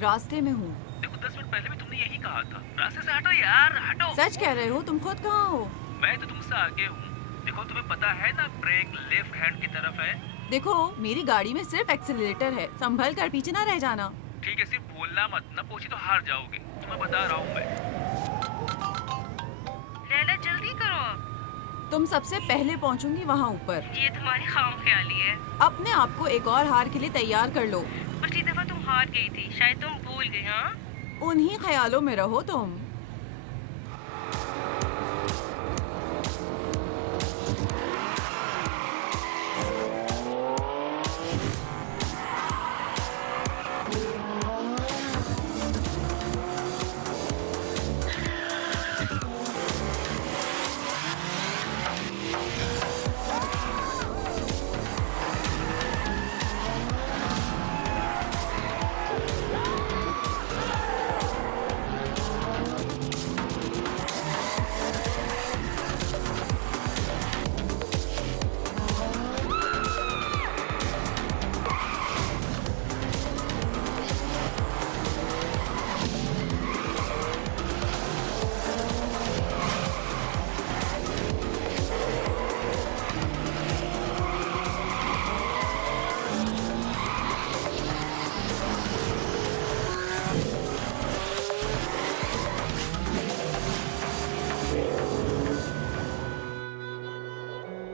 रास्ते में हूँ। देखो 10 मिनट पहले भी तुमने यही कहा था। रास्ते से हटो यार, हटो। सच कह रहे हो? तुम खुद कहाँ हो? मैं तो तुमसे आगे हूँ। देखो तुम्हें पता है ना, ब्रेक लेफ्ट हैंड की तरफ है। देखो, मेरी गाड़ी में सिर्फ एक्सीलरेटर है, संभल कर पीछे ना रह जाना। ठीक है, सिर्फ बोलना मत, ना पहुंची तो हार जाओगे, तुम्हें बता रहा हूँ मैं। लैला जल्दी करो अब। तुम सबसे पहले पहुंचूंगी वहाँ ऊपर। ये तुम्हारी खाम ख्याली है। अपने आप को एक और हार के लिए तैयार कर लो। पिछली दफा तुम हार गई थी, शायद तुम भूल गई। हाँ, उन्हीं ख्यालों में रहो तुम।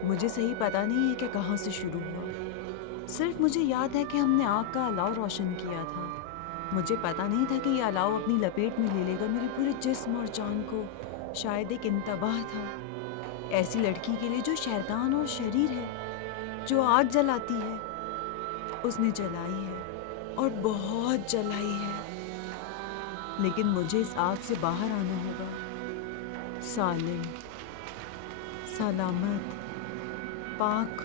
मुझे सही पता नहीं है कि कहाँ से शुरू हुआ। सिर्फ मुझे याद है कि हमने आग का अलाव रोशन किया था। मुझे पता नहीं था कि ये अलाव अपनी लपेट में ले लेगा मेरे पूरे जिस्म और जान को। शायद एक इंतबाह था ऐसी लड़की के लिए जो शैतान और शरीर है, जो आग जलाती है। उसने जलाई है और बहुत जलाई है, लेकिन मुझे इस आग से बाहर आना होगा, सालिम, सलामत, पाक,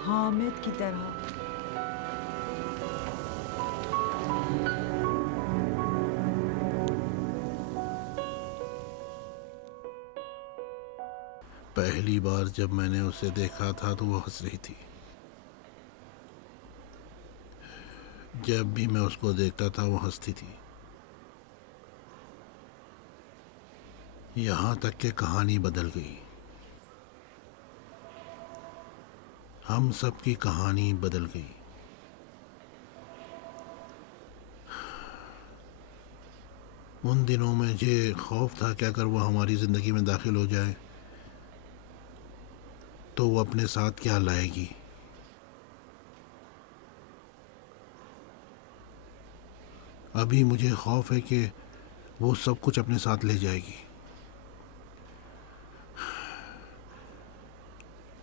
हामिद की तरह। पहली बार जब मैंने उसे देखा था तो वो हंस रही थी। जब भी मैं उसको देखता था वो हंसती थी। यहाँ तक कि कहानी बदल गई। हम सब की कहानी बदल गई। उन दिनों में मुझे खौफ था कि अगर वो हमारी ज़िंदगी में दाखिल हो जाए तो वो अपने साथ क्या लाएगी। अभी मुझे खौफ है कि वो सब कुछ अपने साथ ले जाएगी।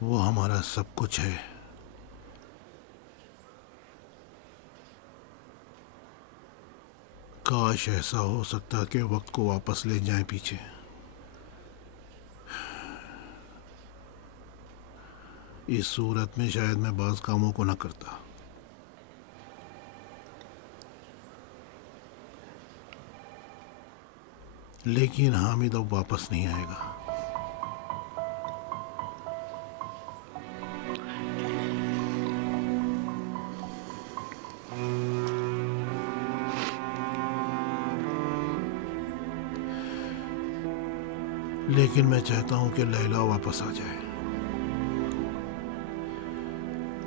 वो हमारा सब कुछ है। काश ऐसा हो सकता कि वक्त को वापस ले जाएं पीछे। इस सूरत में शायद मैं बाज़ कामों को न करता। लेकिन हामिद अब वापस नहीं आएगा। लेकिन मैं चाहता हूं कि लैला वापस आ जाए,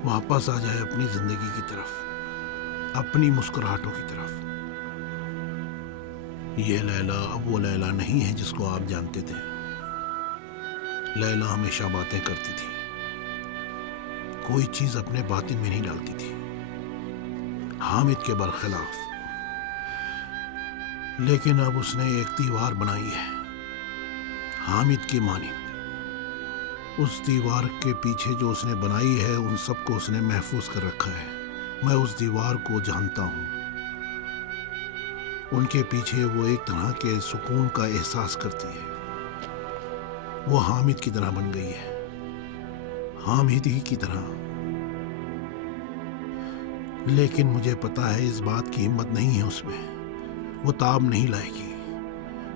वापस आ जाए अपनी जिंदगी की तरफ, अपनी मुस्कुराहटों की तरफ। ये लैला अब वो लैला नहीं है जिसको आप जानते थे। लैला हमेशा बातें करती थी, कोई चीज अपने बातिन में नहीं डालती थी, हामिद के बरखिलाफ। लेकिन अब उसने एक दीवार बनाई है हामिद की मानिंद। उस दीवार के पीछे जो उसने बनाई है उन सबको उसने महफूज कर रखा है। मैं उस दीवार को जानता हूँ। उनके पीछे वो एक तरह के सुकून का एहसास करती है। वो हामिद की तरह बन गई है, हामिद ही की तरह। लेकिन मुझे पता है इस बात की हिम्मत नहीं है उसमें। वो ताब नहीं लाएगी।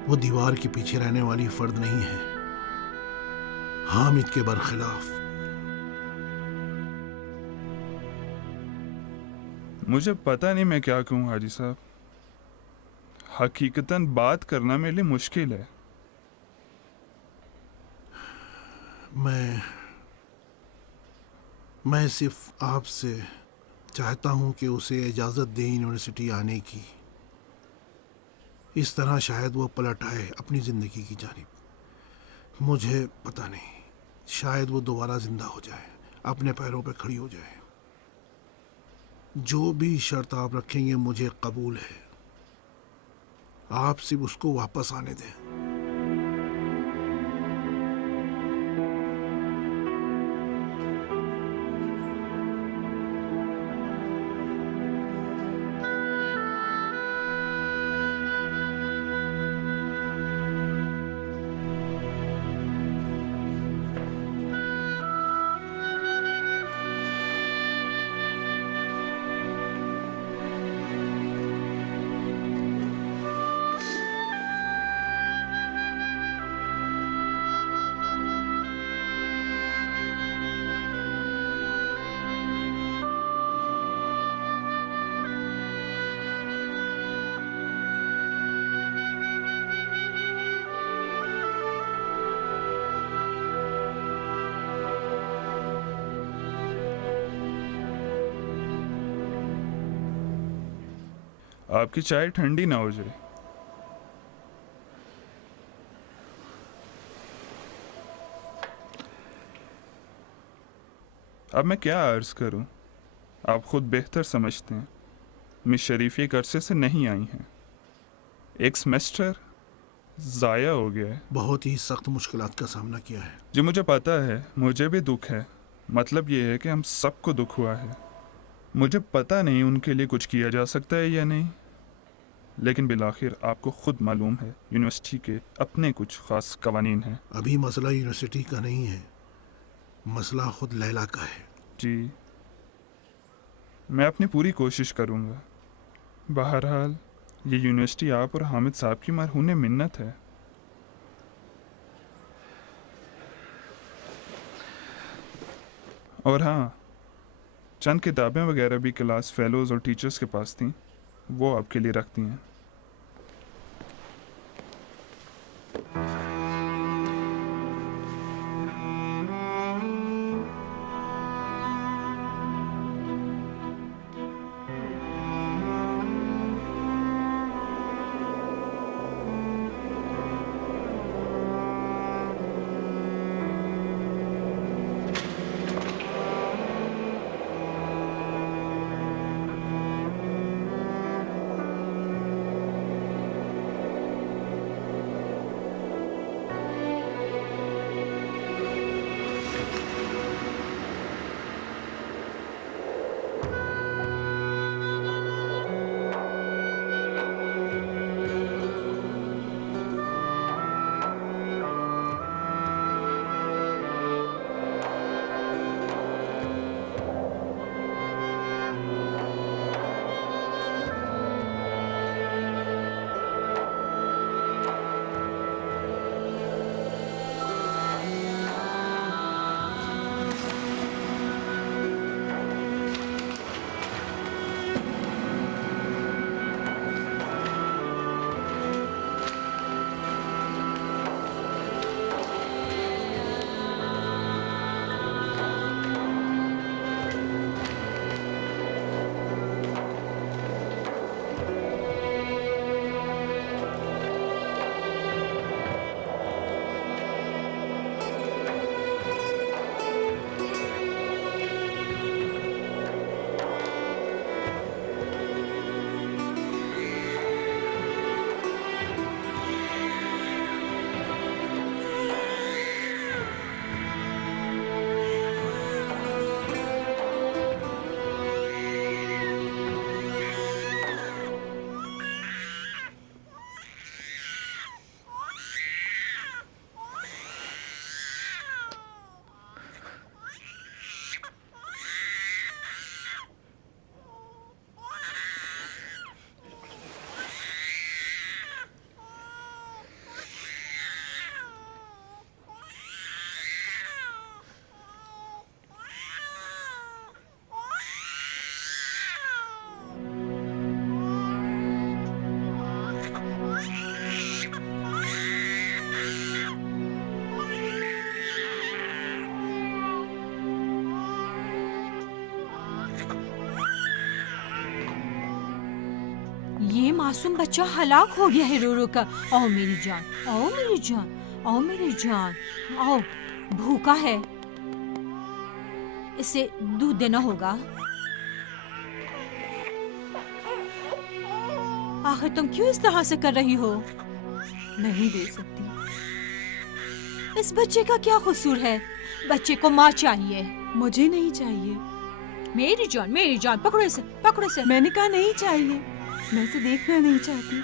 वो दीवार के पीछे रहने वाली फर्द नहीं है, हामिद के बरखिलाफ। मुझे पता नहीं मैं क्या कहूँ हाजी साहब। हकीकतन बात करना मेरे लिए मुश्किल है। मैं सिर्फ आपसे चाहता हूं कि उसे इजाज़त दें यूनिवर्सिटी आने की। इस तरह शायद वो पलट आए अपनी ज़िंदगी की जानिब। मुझे पता नहीं, शायद वो दोबारा ज़िंदा हो जाए, अपने पैरों पे खड़ी हो जाए। जो भी शर्त आप रखेंगे मुझे कबूल है। आप सिर्फ उसको वापस आने दें। आपकी चाय ठंडी ना हो जाए। अब मैं क्या अर्ज करूं, आप खुद बेहतर समझते हैं। मिस शरीफ एक अरसे से नहीं आई हैं। एक सेमेस्टर ज़ाया हो गया है। बहुत ही सख्त मुश्किलात का सामना किया है। जी मुझे पता है, मुझे भी दुख है। मतलब ये है कि हम सबको दुख हुआ है। मुझे पता नहीं उनके लिए कुछ किया जा सकता है या नहीं, लेकिन बिलाखिर आपको खुद मालूम है यूनिवर्सिटी के अपने कुछ ख़ास कवानीन हैं। अभी मसला यूनिवर्सिटी का नहीं है, मसला खुद लैला का है। जी मैं अपनी पूरी कोशिश करूँगा। बहरहाल ये यूनिवर्सिटी आप और हामिद साहब की मरहून मिन्नत है। और हाँ, चंद किताबें वगैरह भी क्लास फेलोज़ और टीचर्स के पास थीं, वो आपके लिए रखती हैं। मासूम बच्चा हलाक हो गया है रो रो कर। आओ मेरी जान, आओ मेरी जान, आओ मेरी जान, आओ। भूखा है, इसे दूध देना होगा। आखिर तुम क्यों इस तरह से कर रही हो? नहीं दे सकती। इस बच्चे का क्या कसूर है? बच्चे को माँ चाहिए। मुझे नहीं चाहिए। मेरी जान, पकड़ो इसे, पकड़ो इसे। मैंने कहा नहीं चाहिए। मैं इसे देखना नहीं चाहती,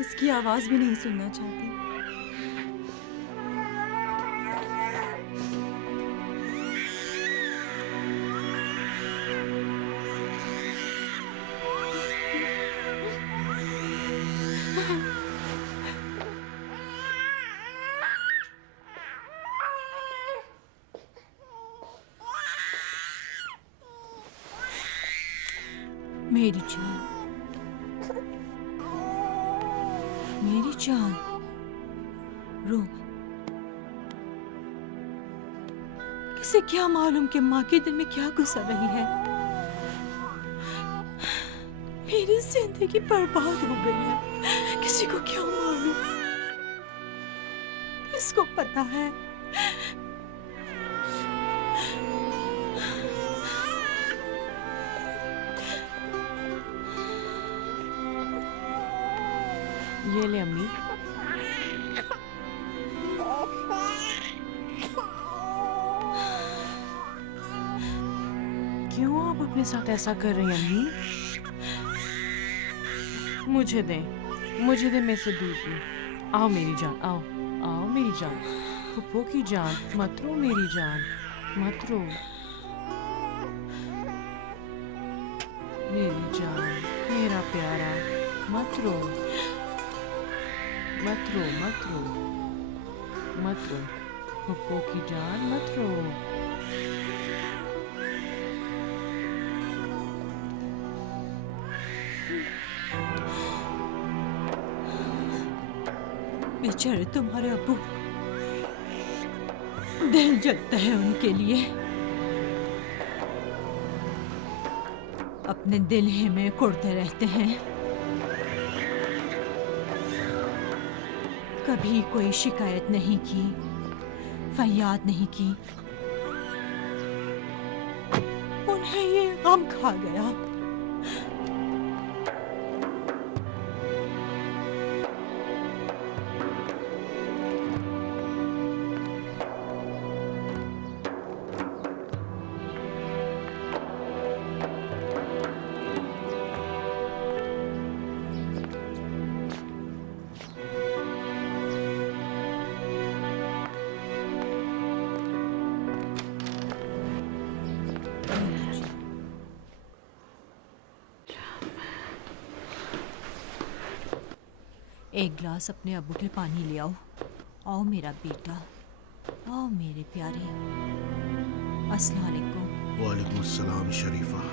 इसकी आवाज भी नहीं सुनना चाहती। मेरी जान, मेरी जान, रो। किसे क्या मालूम कि माँ के दिल में क्या गुजर रही है। मेरी जिंदगी बर्बाद हो गई है, किसी को क्या मालूम। किसको पता है? ये ले अम्मी। क्यों आप अपने साथ ऐसा कर रही हैं अम्मी? मुझे दे मैं से दूध पी। आओ मेरी जान, आओ आओ मेरी जान, पप्पो की जान, मत रो मेरी जान, मत रो मेरी जान, मेरा प्यारा, मत रो, मत रो, मत रो, मत रो, पप्पो की जान, मत रो। बेचारे तुम्हारे अब्बू, दिल जलता है उनके लिए। अपने दिल ही में कुड़ते रहते हैं। कभी कोई शिकायत नहीं की, फरियाद नहीं की। उन्हें ये गम खा गया। एक गिलास अपने अब्बू के लिए पानी ले आओ। आओ मेरा बेटा, आओ मेरे प्यारे। अस्सलाम वालेकुम। वालेकुम अस्सलाम शरीफा।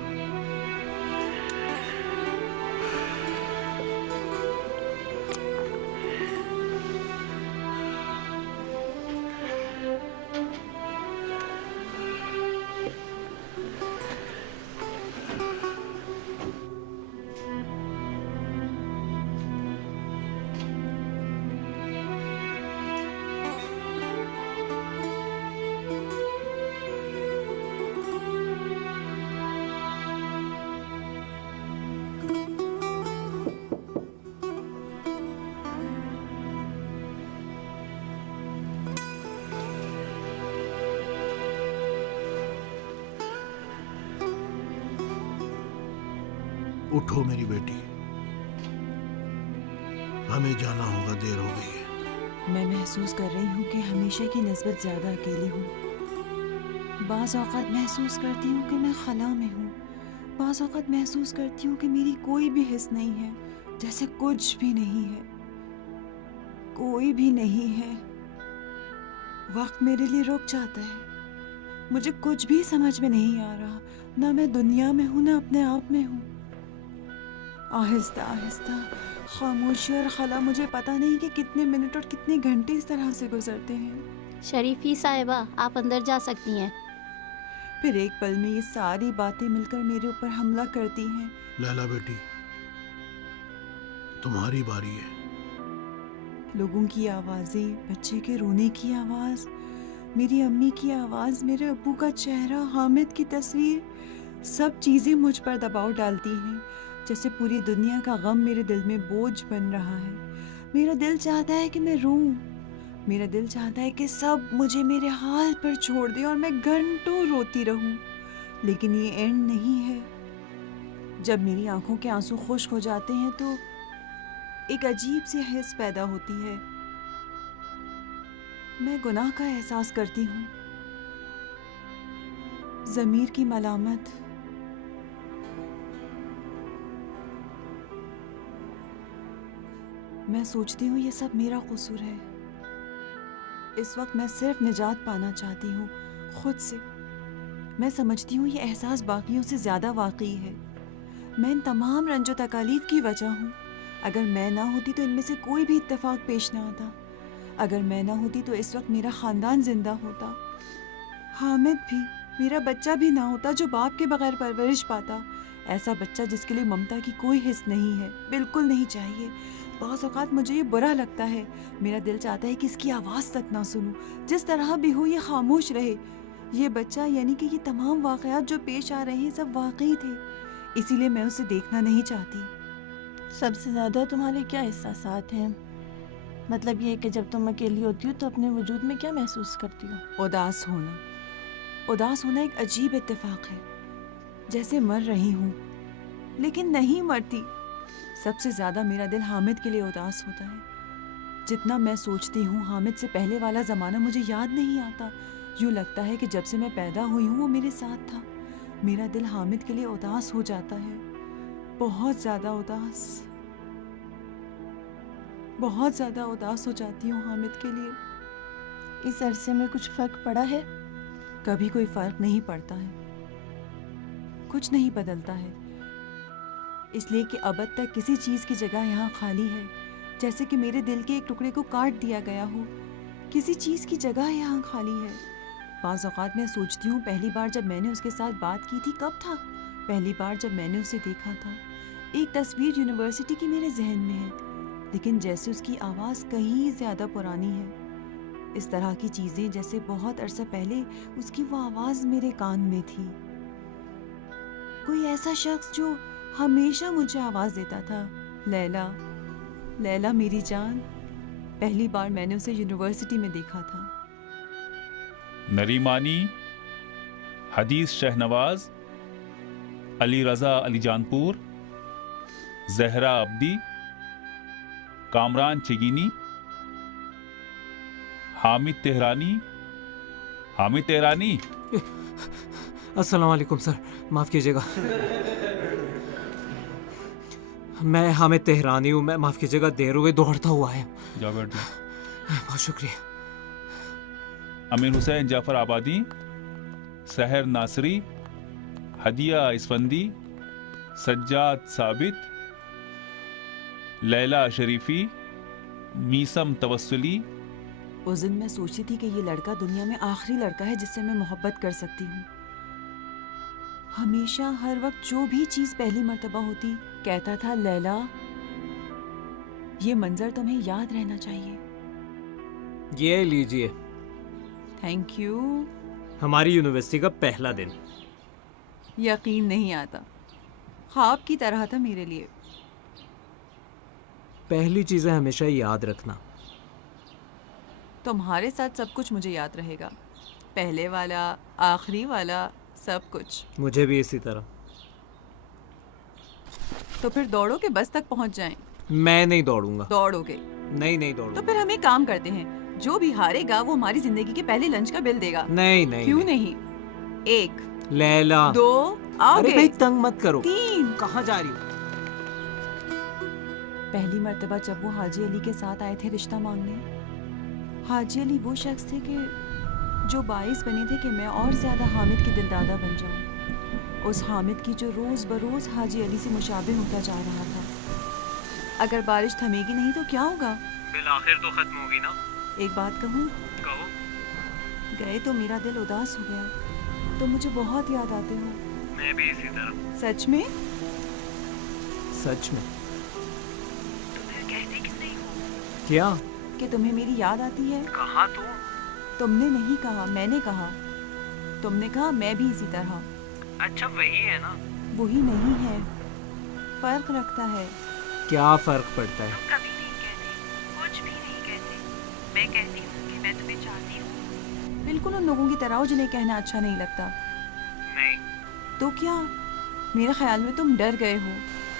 उठो मेरी बेटी, हमें जाना होगा, देर हो गई है। मैं महसूस कर रही हूँ कि हमेशा की निस्बत ज़्यादा अकेली हूँ। बाज़ औक़ात महसूस करती हूँ कि मैं खला में हूँ। बाज़ औक़ात महसूस करती हूँ कि मेरी कोई भी हिस्स नहीं है, जैसे कुछ भी नहीं है, कोई भी नहीं है। वक्त मेरे लिए रुक जाता है। मुझे कुछ भी समझ में नहीं आ रहा, ना मैं दुनिया में हूँ ना अपने आप में हूँ। आहिस्ता आहिस्ता खामोशी और खला, मुझे पता नहीं कि कितने मिनट और कितने घंटे इस तरह से गुजरते हैं। शरीफी साहिबा, आप अंदर जा सकती हैं। फिर एक पल में ये सारी बातें मिलकर मेरे ऊपर हमला करती हैं। लैला बेटी, तुम्हारी बारी है। लोगों की आवाज़ें, बच्चे के रोने की आवाज़, मेरी अम्मी की आवाज़, मेरे अब्बू का चेहरा, हामिद की तस्वीर, सब चीज़ें मुझ पर दबाव डालती हैं, जैसे पूरी दुनिया का गम मेरे दिल में बोझ बन रहा है। मेरा दिल चाहता है कि मैं रोऊं, मेरा दिल चाहता है कि सब मुझे मेरे हाल पर छोड़ दे और मैं घंटों रोती रहूं, लेकिन ये एंड नहीं है। जब मेरी आंखों के आंसू खुश्क हो जाते हैं तो एक अजीब सी हिस्स पैदा होती है। मैं गुनाह का एहसास करती हूँ, ज़मीर की मलामत, मैं सोचती हूँ ये सब मेरा कसूर है। इस वक्त मैं सिर्फ निजात पाना चाहती हूँ खुद से। मैं समझती हूँ ये एहसास बाकियों से ज़्यादा वाकई है। मैं इन तमाम रंजो तकालीफ की वजह हूँ। अगर मैं ना होती तो इनमें से कोई भी इत्तेफाक पेश ना आता। अगर मैं ना होती तो इस वक्त मेरा ख़ानदान जिंदा होता, हामिद भी, मेरा बच्चा भी ना होता जो बाप के बगैर परवरिश पाता। ऐसा बच्चा जिसके लिए ममता की कोई हिस्स नहीं है, बिल्कुल नहीं चाहिए। बहुत औक़ात मुझे ये बुरा लगता है। मेरा दिल चाहता है कि इसकी आवाज़ तक ना सुनूं। जिस तरह भी हो ये खामोश रहे। ये बच्चा यानी कि ये तमाम वाक़यात जो पेश आ रहे हैं सब वाकई थे, इसीलिए मैं उसे देखना नहीं चाहती। सबसे ज़्यादा तुम्हारे क्या एहसासात हैं? मतलब ये कि जब तुम अकेली होती हो तो अपने वजूद में क्या महसूस करती हो? उदास होना। उदास होना एक अजीब इत्तेफाक है, जैसे मर रही हूँ लेकिन नहीं मरती। सबसे ज़्यादा मेरा दिल हामिद के लिए उदास होता है। जितना मैं सोचती हूँ हामिद से पहले वाला ज़माना मुझे याद नहीं आता। यूँ लगता है कि जब से मैं पैदा हुई हूँ वो मेरे साथ था। मेरा दिल हामिद के लिए उदास हो जाता है, बहुत ज़्यादा उदास, बहुत ज़्यादा उदास हो जाती हूँ हामिद के लिए। इस अरसे में कुछ फ़र्क पड़ा है? कभी कोई फ़र्क नहीं पड़ता है, कुछ नहीं बदलता है, इसलिए कि अब तक किसी चीज़ की जगह यहाँ खाली है, जैसे कि मेरे दिल के एक टुकड़े को काट दिया गया हो। किसी चीज़ की जगह यहाँ खाली है। बाज़ औक़ात मैं सोचती हूँ पहली बार जब मैंने उसके साथ बात की थी कब था। पहली बार जब मैंने उसे देखा था, एक तस्वीर यूनिवर्सिटी की मेरे जहन में है, लेकिन जैसे उसकी आवाज़ कहीं ज़्यादा पुरानी है। इस तरह की चीज़ें जैसे बहुत अरसा पहले उसकी वो आवाज़ मेरे कान में थी। कोई ऐसा शख्स जो हमेशा मुझे आवाज़ देता था, लैला, लैला मेरी जान। पहली बार मैंने उसे यूनिवर्सिटी में देखा था। नरीमानी, हदीस शहनवाज, अली रज़ा अली जानपुर, जहरा अब्दी, कामरान चिगिनी, हामिद तेहरानी। हामिद तेहरानी। अस्सलाम वालेकुम सर, माफ़ कीजिएगा। मैं हामिद तेहरानी हूँ। मैं माफ़ कीजिएगा, देर हो गई, दौड़ता हुआ है। जाओ बैठ जाओ। बहुत शुक्रिया। अमीर हुसैन जाफ़र आबादी, सहर नासरी, हदिया इसफंदी, सज्जाद साबित, लैला शरीफी, मीसम तवस्सुली। उस दिन मैं सोचती थी कि ये लड़का दुनिया में आखिरी लड़का है जिससे मैं मोहब्बत कर सकती हूँ। हमेशा हर वक्त जो भी चीज़ पहली मर्तबा होती कहता था, लैला ये मंजर तुम्हें याद रहना चाहिए। ये लीजिए। Thank you. हमारी यूनिवर्सिटी का पहला दिन। यकीन नहीं आता, ख्वाब की तरह था मेरे लिए। पहली चीज़ें हमेशा याद रखना। तुम्हारे साथ सब कुछ मुझे याद रहेगा, पहले वाला, आखिरी वाला, सब कुछ। मुझे भी इसी तरह। तो फिर दौड़ो के बस तक पहुंच जाएं। मैं नहीं दौड़ूंगा। दौड़ोगे? नहीं दौड़ूंगा। तो फिर हम एक काम करते हैं, जो भी हारेगा वो हमारी जिंदगी के पहले लंच का बिल देगा। नहीं। क्यों नहीं? 1, लैला। 2, आओगे? अरे भाई तंग मत करो। 3। कहाँ जा रही हो? पहली मर्तबा जब वो हाजी अली के साथ आए थे रिश्ता मांगने, हाजी अली वो शख्स थे कि जो बाइस बने थे कि मैं और ज़्यादा हामिद की दिलदादा बन जाऊं। उस हामिद की जो रोज़ बरोज़ हाजी अली से मुशाबे होता जा रहा था। अगर बारिश थमेगी नहीं तो क्या होगा? फिर आखिर तो खत्म होगी ना। एक बात कहूँ? कहो। गए तो मेरा दिल उदास हो गया। तो मुझे बहुत याद आते हो। मैं भी इसी तरह। सच में? सच में। क्या? कि तुम्हें मेरी याद आती है? कहा तो? तुमने नहीं कहा, मैंने कहा। तुमने कहा मैं भी इसी तरह। अच्छा वही है ना? वही नहीं है, फर्क रखता है। क्या फर्क पड़ता है? कभी नहीं कहते, कुछ भी नहीं कहते। मैं कहती हूँ कि मैं तुम्हें चाहती हूँ। बिल्कुल उन लोगों की तरह हो जिन्हें कहना अच्छा नहीं लगता। नहीं। तो क्या? मेरे ख्याल में तुम डर गए हो।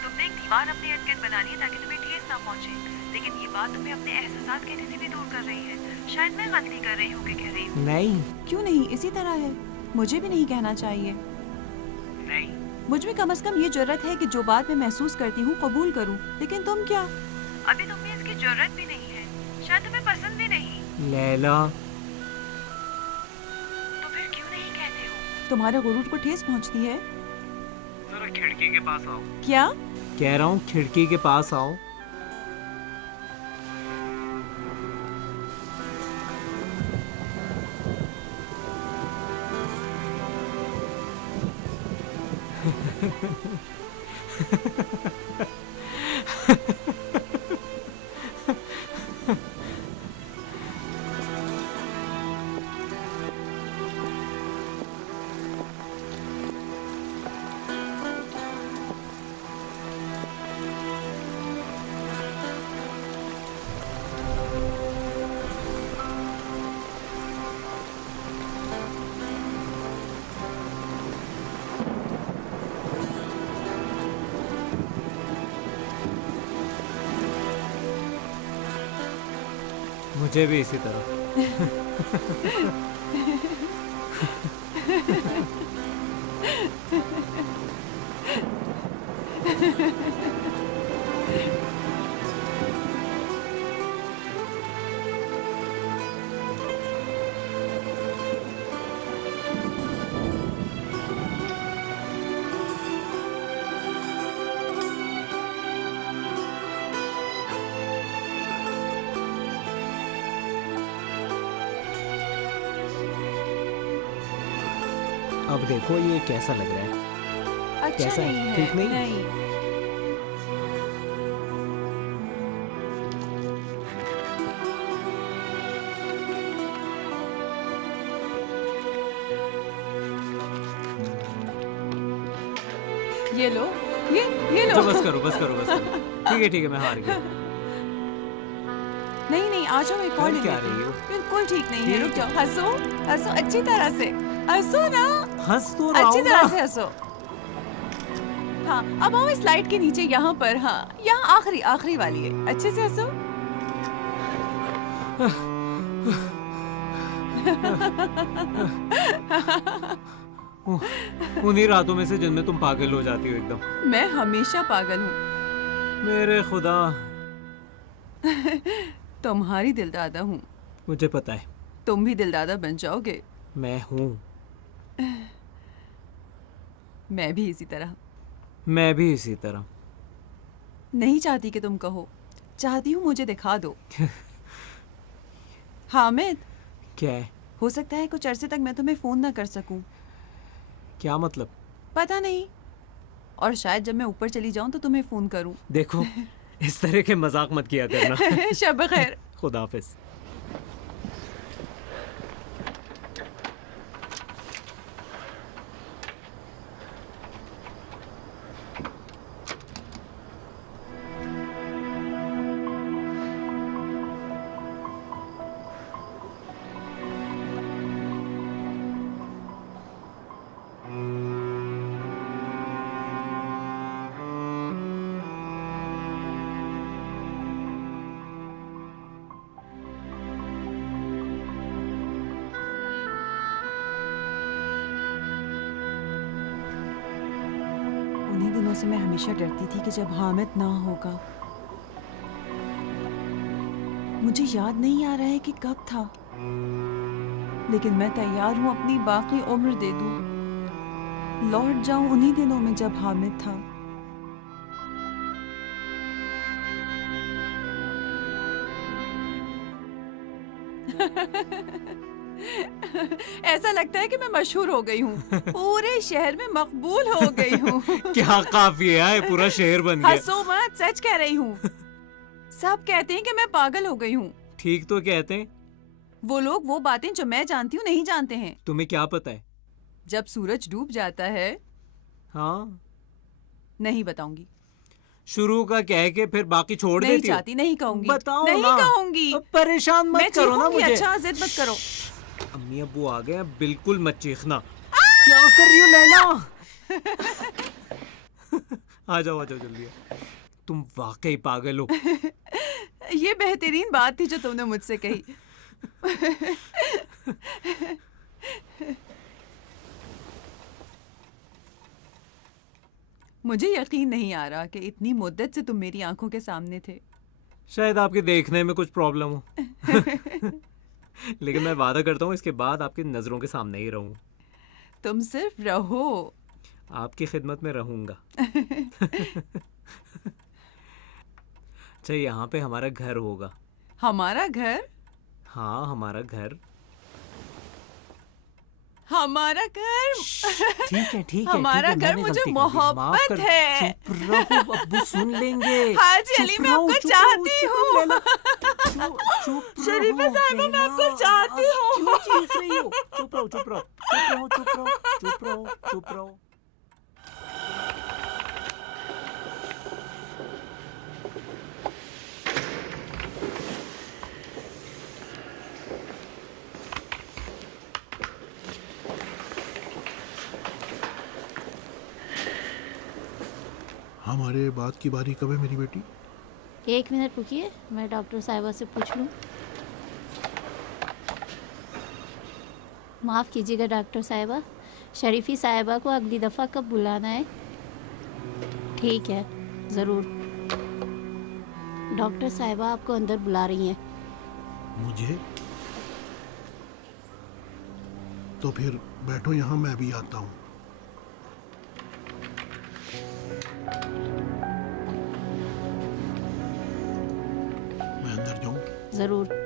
तुमने एक दीवार अपने इर्द गिर्द बना ली है ताकि तुम्हें ठेस ना पहुंचे, लेकिन ये बात तुम्हें अपने एहसास कहने से भी दूर कर रही है। शायद मैं गलती कर रही हूँ कि कह रही हूँ। नहीं। क्यों नहीं, इसी तरह है। मुझे भी नहीं कहना चाहिए। नहीं। मुझ में कम से कम ये जरूरत है कि जो बात मैं महसूस करती हूँ कबूल करूँ, लेकिन तुम क्या? अभी तुम में इसकी जरूरत भी नहीं है, शायद तुम्हें पसंद भी नहीं। लैला, तो फिर क्यों नहीं कहते हो? तुम्हारे गुरूर को ठेस पहुँचती है। जरा खिड़की के पास आओ। क्या? कह रहा हूँ खिड़की के पास आओ। मुझे भी इसी तरह। अब देखो ये कैसा लग रहा है? अच्छा कैसा है? नहीं है। ठीक नहीं? नहीं। ये लो, ये लो। तो बस करो, बस करो, बस करो। ठीक है, मैं हार गया। नहीं नहीं, आ जाओ, एक और ले क्या लेती रही हूँ। हो? बिल्कुल ठीक नहीं है, ठीक रुक जाओ। हंसो, हंसो अच्छी तरह से, हंसो ना, हंस तो रहा अच्छी हूँ तरह ना। से हंसो। हाँ, अब आओ इस लाइट के नीचे, यहाँ पर। हाँ, यहाँ आखिरी वाली है। अच्छे से हंसो। उन्हीं रातों में से जिनमें तुम पागल हो जाती हो एकदम। मैं हमेशा पागल हूँ। मेरे खुदा। तुम्हारी दिलदादा हूँ। मुझे पता है। तुम भी दिलदादा बन जाओगे। मैं हूँ। मैं भी इसी तरह। मैं भी इसी तरह। नहीं चाहती कि तुम कहो, चाहती हूँ मुझे दिखा दो। हामिद, क्या है? हो सकता है कुछ अरसे तक मैं तुम्हें फोन ना कर सकूं। क्या मतलब? पता नहीं, और शायद जब मैं ऊपर चली जाऊं तो तुम्हें फोन करूं। देखो, इस तरह के मजाक मत किया करना। शब खैर। खुदा हाफिज। उन्हीं दिनों से मैं हमेशा डरती थी कि जब हामिद ना होगा। मुझे याद नहीं आ रहा है कि कब था, लेकिन मैं तैयार हूँ अपनी बाकी उम्र दे दूँ, लौट जाऊं उन्हीं दिनों में जब हामिद था। ऐसा लगता है कि मैं मशहूर हो गई हूँ, पूरे शहर में मकबूल हो गई हूँ। क्या काफी है, पूरा शहर बन गया। हंसो मत, सच कह रही हूँ। सब कहते हैं कि मैं पागल हो गई हूँ। ठीक तो कहते हैं। वो लोग वो बातें जो मैं जानती हूँ नहीं जानते हैं। तुम्हें क्या पता है? जब सूरज डूब जाता है। हाँ, नहीं बताऊंगी। शुरू का कह के फिर बाकी छोड़ नहीं देती हो। चाहती, नहीं कहूंगी। बताओ नहीं ना। कहूंगी। अब परेशान मत मैं करो ना चीखूंगी। मुझे। अच्छा जिद मत करो। अम्मी अब्बू आ गए, अब बिल्कुल मत चीखना। क्या कर रही हो लैला? आ जाओ जल्दी। तुम वाकई पागल हो। ये बेहतरीन बात थी जो तुमने मुझसे कही। मुझे यकीन नहीं आ रहा कि इतनी मुद्दत से तुम मेरी आंखों के सामने थे। शायद आपके देखने में कुछ प्रॉब्लम हो। लेकिन मैं वादा करता हूँ इसके बाद आपकी नजरों के सामने ही रहूँ। तुम सिर्फ रहो। आपकी खिदमत में रहूंगा। अच्छा, यहाँ पे हमारा घर होगा। हमारा घर? हाँ, हमारा घर। हमारा घर? ठीक है। हमारा घर मुझे मोहब्बत है। चुप रहो, अब्बू सुन लेंगे। हाजी अली, मैं आपको चाहती हूँ। शरीफा साहिबा, मैं आपको चाहती हूँ। क्यों चीख रही हो? चुप रहो। हमारे बात की बारी कब है मेरी बेटी? 1 मिनट रुकिए, मैं डॉक्टर साहिबा से पूछ लूँ। माफ़ कीजिएगा डॉक्टर साहिबा, शरीफी साहिबा को अगली दफ़ा कब बुलाना है? ठीक है, ज़रूर। डॉक्टर साहिबा आपको अंदर बुला रही हैं। मुझे? तो फिर बैठो यहाँ, मैं भी आता हूँ। मैं अंदर जाऊँ? ज़रूर।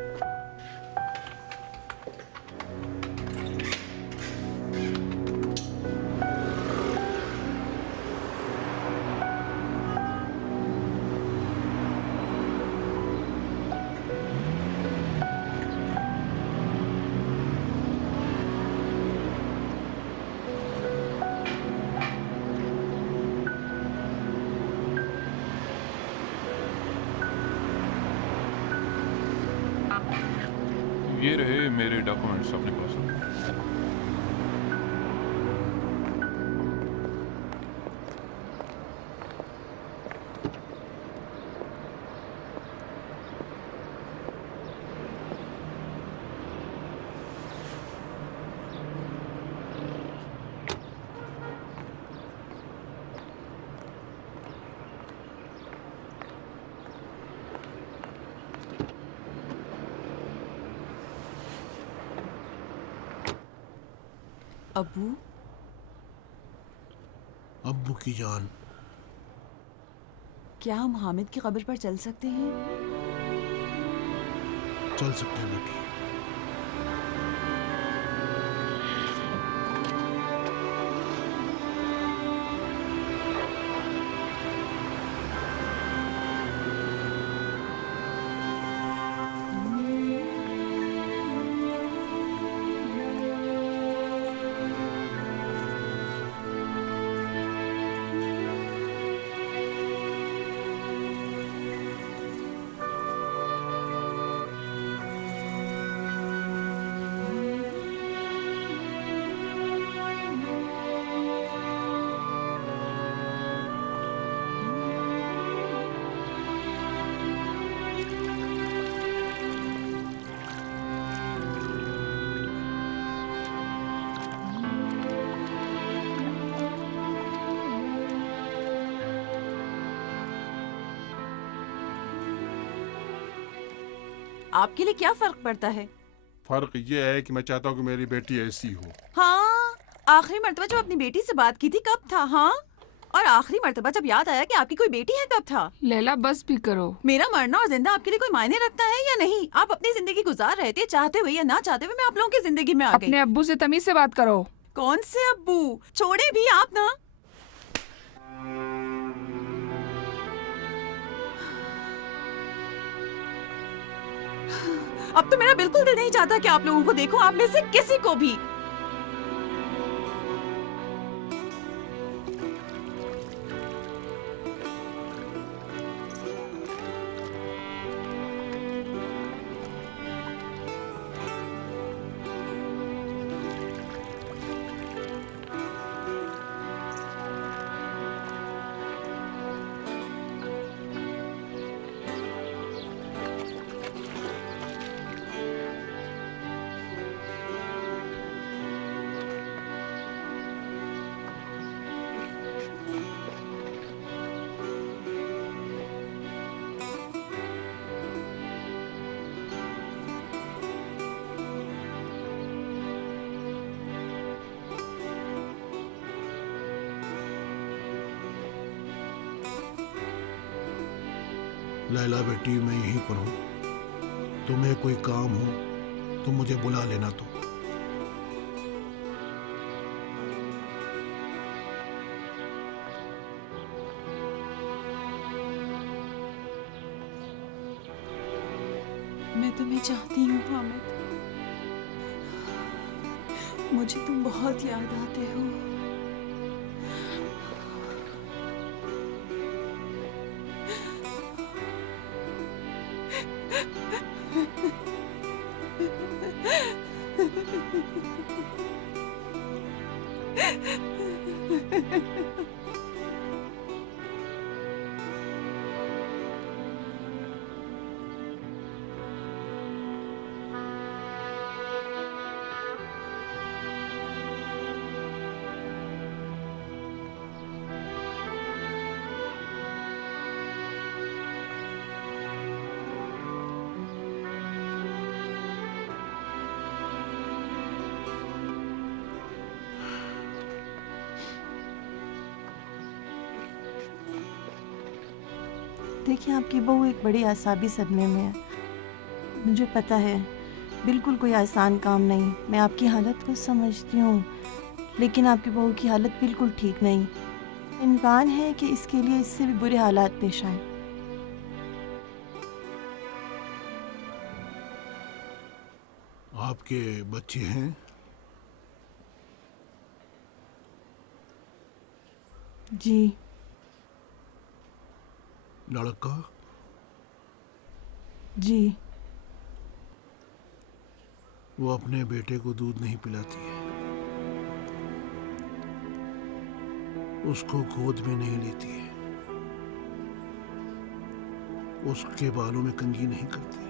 ये रहे मेरे डॉक्यूमेंट्स अपने पास। अब्बू? अब्बू की जान, क्या हम हामिद की कब्र पर चल सकते हैं? चल सकते हैं बेटी। आपके लिए क्या फर्क पड़ता है? फर्क ये है कि मैं चाहता हूँ कि मेरी बेटी ऐसी हो। हाँ, आखिरी मर्तबा जब अपनी बेटी से बात की थी कब था? हाँ, और आखिरी मर्तबा जब याद आया कि आपकी कोई बेटी है कब था? लैला बस भी करो। मेरा मरना और जिंदा आपके लिए कोई मायने रखता है या नहीं? आप अपनी जिंदगी गुजार रहे थे, चाहते हुए या ना चाहते हुए मैं आप लोगों की जिंदगी में आ गई। अपने अब्बू से तमीज से बात करो। कौन से अब्बू? छोड़े भी आप ना। अब तो मेरा बिल्कुल दिल नहीं चाहता कि आप लोगों को देखूं, आप में से किसी को भी। लैला बेटी, मैं यहीं पर हूँ। तुम्हें कोई काम हो तो मुझे बुला लेना। तो मैं तुम्हें चाहती हूँ हामिद, मुझे तुम बहुत याद आते हो। देखिए, आपकी बहू एक बड़ी आसाबी सदमे में है। मुझे पता है, बिल्कुल कोई आसान काम नहीं। मैं आपकी हालत को समझती हूँ, लेकिन आपकी बहू की हालत बिल्कुल ठीक नहीं। इम्कान है कि इसके लिए इससे भी बुरे हालात पेश आए। आपके बच्चे हैं? जी। लड़का? जी। वो अपने बेटे को दूध नहीं पिलाती है, उसको गोद में नहीं लेती है, उसके बालों में कंघी नहीं करती,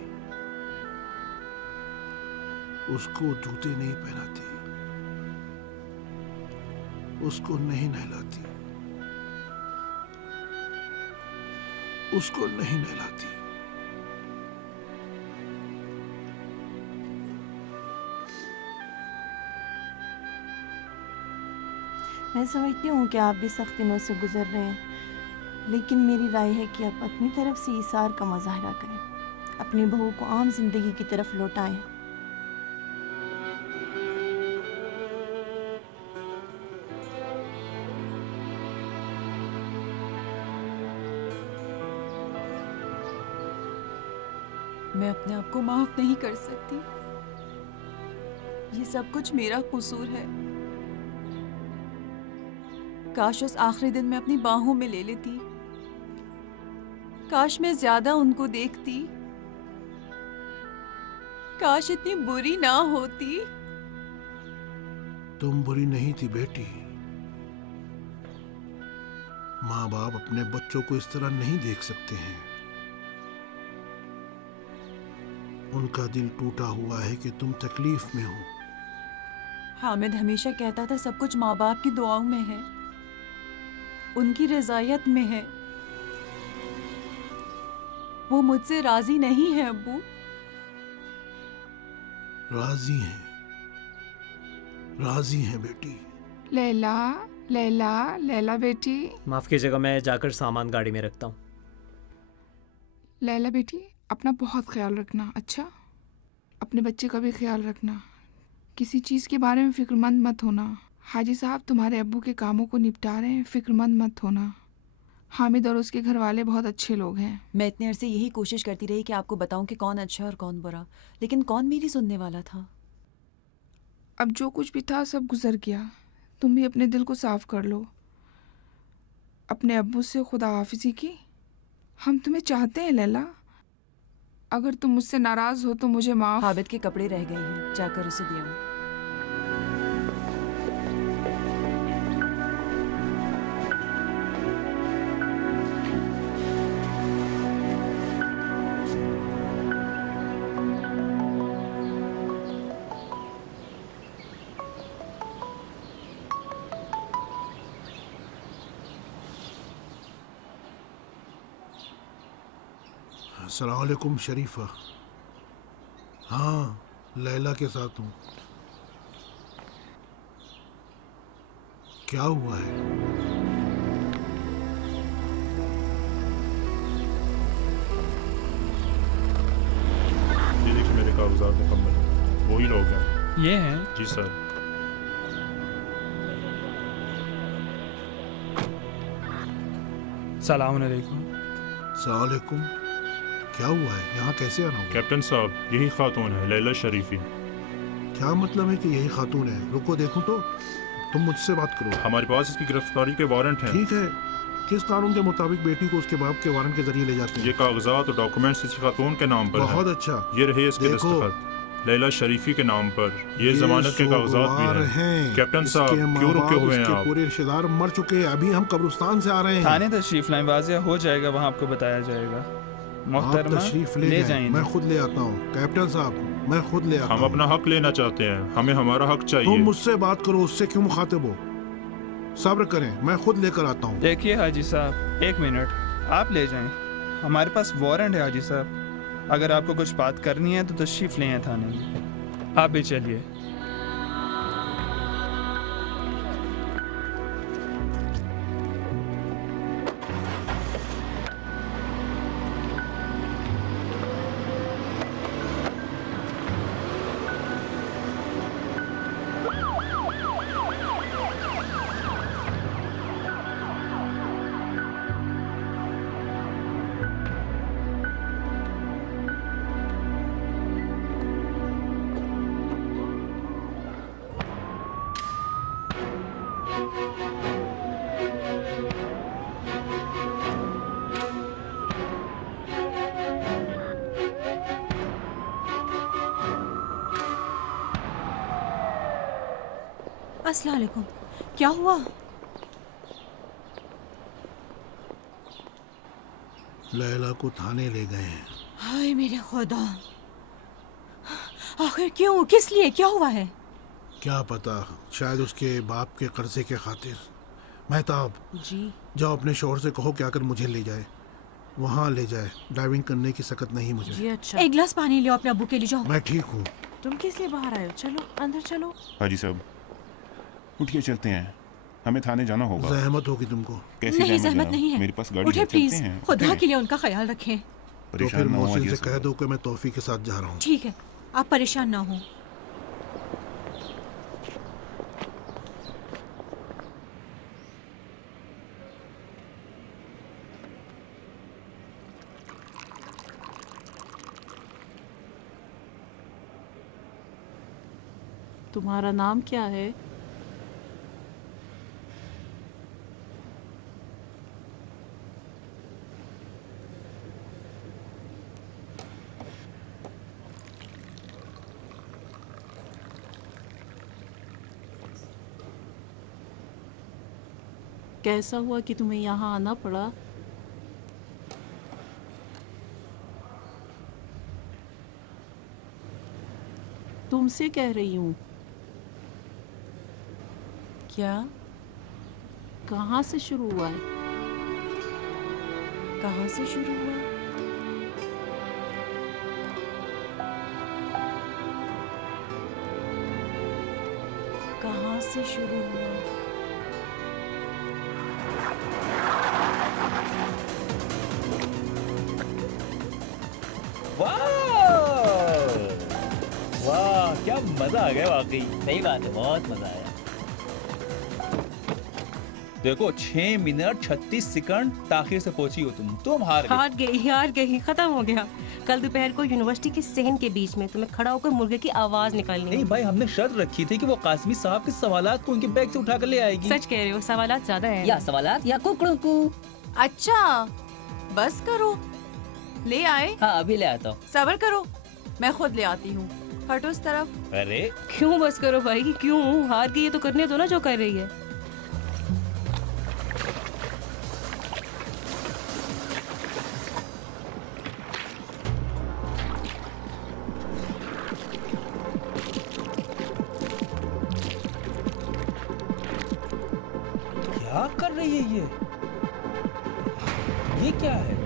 उसको जूते नहीं पहनाती, उसको नहीं नहलाती, उसको नहीं नहलाती। मैं समझती हूँ कि आप भी सख्त दिनों से गुजर रहे हैं, लेकिन मेरी राय है कि आप अपनी तरफ से ईसार का मुजाहरा करें, अपनी बहू को आम जिंदगी की तरफ लौटाएं। मैं अपने आप को माफ नहीं कर सकती। ये सब कुछ मेरा कसूर है। काश उस आखिरी दिन मैं अपनी बाहों में ले लेती, काश मैं ज्यादा उनको देखती, काश इतनी बुरी ना होती। तुम बुरी नहीं थी बेटी। माँ बाप अपने बच्चों को इस तरह नहीं देख सकते हैं। उनका दिल टूटा हुआ है कि तुम तकलीफ में हो। हामिद हमेशा कहता था सब कुछ माँ बाप की दुआओं में है, उनकी रज़ायत में है। वो मुझसे राजी नहीं है अब्बू। राजी हैं, राजी हैं बेटी। लैला, लैला, लैला बेटी। माफ़ कीजिएगा, मैं जाकर सामान गाड़ी में रखता हूँ। लैला बेटी, अपना बहुत ख्याल रखना, अच्छा? अपने बच्चे का भी ख्याल रखना। किसी चीज़ के बारे में फ़िक्रमंद मत होना। हाजी साहब तुम्हारे अब्बू के कामों को निपटा रहे हैं, फ़िक्रमंद मत होना। हामिद और उसके घर वाले बहुत अच्छे लोग हैं। मैं इतने अरसे यही कोशिश करती रही कि आपको बताऊं कि कौन अच्छा और कौन बुरा, लेकिन कौन मेरी सुनने वाला था। अब जो कुछ भी था सब गुजर गया। तुम भी अपने दिल को साफ कर लो। अपने अब्बू से खुदा हाफिजी की। हम तुम्हें चाहते हैं लैला। अगर तुम मुझसे नाराज हो तो मुझे माफ। हामिद के कपड़े रह गए हैं, जाकर उसे दे आओ। अस्सलाम वालेकुम शरीफा। हाँ, लैला के साथ हूँ। क्या हुआ है? ये देखिए मेरे कागजात मुकम्मल हैं। वही लोग हैं। ये हैं? जी सर। सलाम अलैकुम। अस्सलाम वालेकुम। क्या हुआ है? यहाँ कैसे आना हुआ? कैप्टन साहब, यही खातून है लैला शरीफी। क्या मतलब है कि यही खातून है? रुको देखूं तो। तुम मुझसे बात करो। हमारे पास इसकी गिरफ्तारी के वारंट हैं। ठीक है, किस कानून के मुताबिक बेटी को उसके बाप के वारंट के जरिए ले जाते हैं? ये कागजात और डॉक्यूमेंट्स इसी खातून के नाम पर बहुत हैं। अच्छा। ये रहे इसके दस्तखत लैला शरीफी के नाम पर। ये जमानत के कागजात भी हैं। कैप्टन साहब, क्यों रुके हुए हैं आप? पूरे रिश्तेदार मर चुके हैं। अभी हम कब्रिस्तान से आ रहे हैं। थाने तशरीफ लाएं, वाज़िया हो जाएगा, वहाँ आपको बताया जाएगा। आप मोहतरमा, तशरीफ ले ले जाएं। मैं खुद ले आता हूँ। कैप्टन साहब, मैं खुद ले आता हम हूँ। अपना हक लेना चाहते हैं। हमें हमारा हक चाहिए। तुम मुझसे बात करो, उससे क्यों मुखातिब हो? सब्र करें, मैं खुद लेकर आता हूँ। देखिए हाजी साहब, एक मिनट, आप ले जाएं। हमारे पास वारंट है हाजी साहब। अगर आपको कुछ बात करनी है तो तशरीफ ले आएं थाने में। आप भी चलिए। अस्सलाम वालेकुम। क्या हुआ? लैला को थाने ले गए हैं। हाय मेरे खुदा, आखिर क्यों, किस लिए, क्या हुआ है? क्या पता, शायद उसके बाप के कर्जे के खातिर। महताब जी, जाओ अपने शोहर से कहो कि आकर मुझे ले जाए, वहाँ ले जाए। ड्राइविंग करने की सकत नहीं मुझे। जी अच्छा। एक गिलास पानी ले अपने अब्बू के लिए, जाओ। मैं ठीक हूँ। तुम किस लिए बाहर आए हो? चलो अंदर चलो। हाजी साहब, उठिए चलते हैं, हमें थाने जाना होगा। जहमत होगी तुमको। कैसी नहीं, जहमत जहमत नहीं है। मेरे पास गाड़ी उठे है, प्लीज, चलते हैं। खुदा उठें। के लिए उनका ख्याल रखें। तो फिर परेशान ना हो मोहसिन हाजी से साहब। कह दो कि मैं तौफीक के साथ जा रहा हूँ। ठीक है, आप परेशान ना हो। तुम्हारा नाम क्या है? कैसा हुआ कि तुम्हें यहाँ आना पड़ा? तुमसे कह रही हूँ। क्या? कहाँ से शुरू हुआ है? कहाँ से शुरू हुआ? कहाँ से शुरू हुआ? वाह, क्या मजा आ गया वाकई। सही बात है, बहुत मजा आया। देखो 6 मिनट 36 सेकंड ताखिर से पहुंची हो तुम हार गई। हार गई, खत्म हो गया। कल दोपहर को यूनिवर्सिटी के सहन के बीच में तुम्हें खड़ा होकर मुर्गे की आवाज निकालनी। नहीं भाई, हमने शर्त रखी थी कि वो कासमी साहब के सवालात को उनके बैग से उठा कर ले आएगी। सच कह रहे हो, सवालात ज्यादा है। या सवालात या कुकड़ू। अच्छा बस करो, ले आए। हाँ अभी ले आता हूँ। सब्र करो, मैं खुद ले आती हूँ। हटो उस तरफ। अरे क्यों बस करो भाई, क्यों? हार गई है तो करने दो ना जो कर रही है। क्या कर रही है ये क्या है?